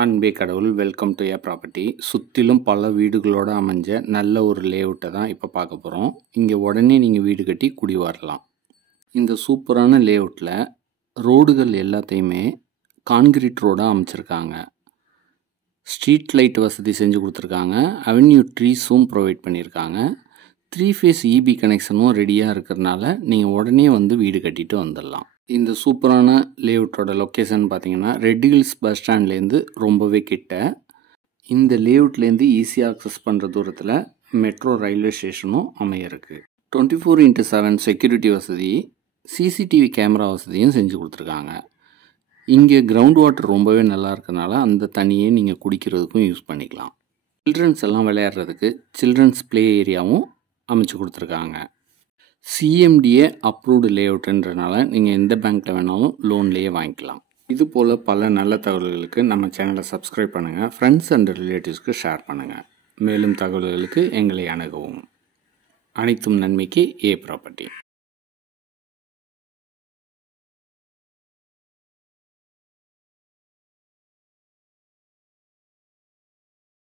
அன்பே கடவுள் welcome to A property. சுற்றிலும் பல வீடுகளோடு அமைஞ்ச நல்ல ஒரு லேஅவுட்டை தான் இப்போ பார்க்க போகிறோம். இங்கே உடனே நீங்கள் வீடு கட்டி குடி வரலாம். இந்த சூப்பரான லேஅவுட்டில் ரோடுகள் எல்லாத்தையுமே கான்கிரீட் ரோடாக அமைச்சிருக்காங்க. ஸ்ட்ரீட் லைட் வசதி செஞ்சு கொடுத்துருக்காங்க. அவென்யூ ட்ரீஸும் ப்ரொவைட் பண்ணியிருக்காங்க. 3 ஃபேஸ் இபி கனெக்ஷனும் ரெடியாக இருக்கிறதுனால நீங்கள் உடனே வந்து வீடு கட்டிட்டு வந்துடலாம். இந்த சூப்பரான லேஅவுட்டோட லொக்கேஷன் பார்த்தீங்கன்னா ரெட் ஹில்ஸ் பஸ் ஸ்டாண்ட்லேருந்து ரொம்பவே கிட்ட. இந்த லேஅவுட்லேருந்து ஈஸியாக அக்சஸ் பண்ணுற தூரத்தில் மெட்ரோ ரயில்வே ஸ்டேஷனும் அமையிருக்கு. 24x7 செக்யூரிட்டி வசதி, சிசிடிவி கேமரா வசதியும் செஞ்சு கொடுத்துருக்காங்க. இங்கே கிரவுண்ட் வாட்டர் ரொம்பவே நல்லா இருக்கிறதுனால அந்த தண்ணியை நீங்கள் குடிக்கிறதுக்கும் யூஸ் பண்ணிக்கலாம். சில்ட்ரன்ஸ் எல்லாம் விளையாடுறதுக்கு சில்ட்ரன்ஸ் ப்ளே ஏரியாவும் அமைச்சு கொடுத்துருக்காங்க. சிஎம்டிஏ அப்ரூவ்டு லேஅவுட்டுன்றனால நீங்கள் எந்த பேங்க்கில் வேணாலும் லோன்லேயே வாங்கிக்கலாம். இது போல் பல நல்ல தகவல்களுக்கு நம்ம சேனலை சப்ஸ்கிரைப் பண்ணுங்கள். ஃப்ரெண்ட்ஸ் அண்ட் ரிலேட்டிவ்ஸ்க்கு ஷேர் பண்ணுங்கள். மேலும் தகவல்களுக்கு எங்களை அணுகவும். அனைத்தும் நன்மைக்கு ஏ ப்ராப்பர்ட்டி.